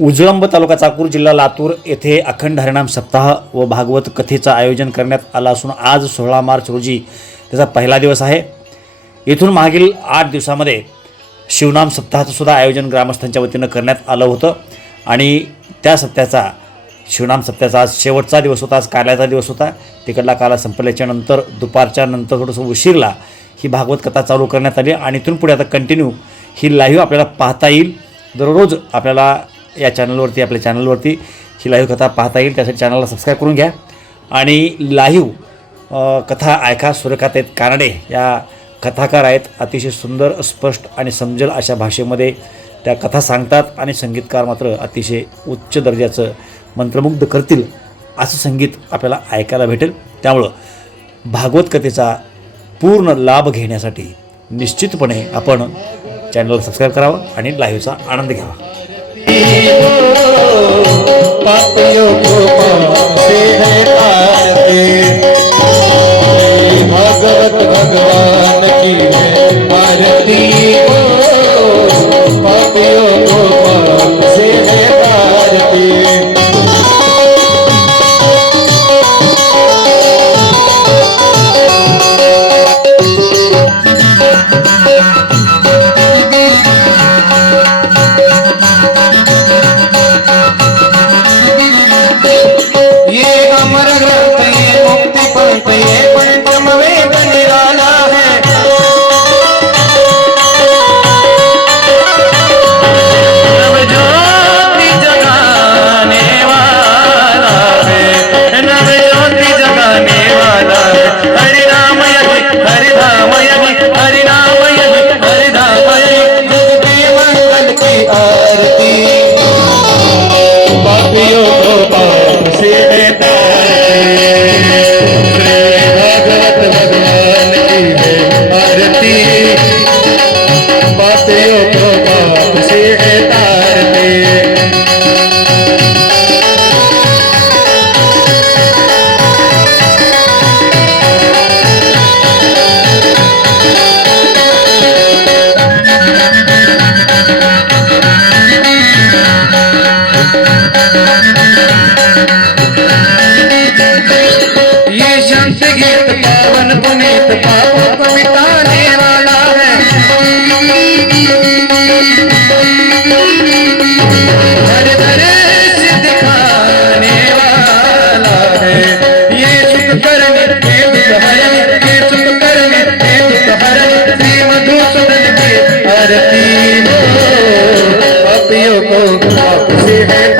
उजळंब तालुका चाकूर जिल्हा लातूर येथे अखंड हरिणाम सप्ताह व भागवत कथेचं आयोजन करण्यात आलं असून आज सोळा मार्च रोजी त्याचा पहिला दिवस आहे. येथून मागील आठ दिवसामध्ये शिवनाम सप्ताहाचं सुद्धा आयोजन ग्रामस्थांच्या वतीनं करण्यात आलं होतं आणि त्या सप्त्याचा शिवनाम सप्त्याचा आज शेवटचा दिवस होता आज काल्याचा दिवस होता. तिकडला काला संपल्याच्या नंतर दुपारच्या नंतर थोडंसं उशीरला ही भागवत कथा चालू करण्यात आली आणि इथून पुढे आता कंटिन्यू ही लाईव्ह आपल्याला पाहता येईल. दररोज आपल्याला या चॅनलवरती आपल्या चॅनलवरती ही लाईव्ह कथा पाहता येईल. त्यासाठी चॅनलला सबस्क्राईब करून घ्या. आणि लाईव्ह कथा ऐका सूर्यकांत आहेत कानडे. या कथाकार आहेत अतिशय सुंदर स्पष्ट आणि समजेल अशा भाषेमध्ये त्या कथा सांगतात आणि संगीतकार मात्र अतिशय उच्च दर्जाचं मंत्रमुग्ध करतील असं संगीत आपल्याला ऐकायला भेटेल. त्यामुळं भागवत कथेचा पूर्ण लाभ घेण्यासाठी निश्चितपणे आपण चॅनलला सबस्क्राईब करावं आणि लाईव्हचा आनंद घ्यावा. पापियों को पाप से है आरती मंगल को मिटाने है दिखाने वाला है ये सुख करने हे दुख हरण ये सुख करने हे दुख हरण श्री मधुसूदन की आरती हो पापियों को है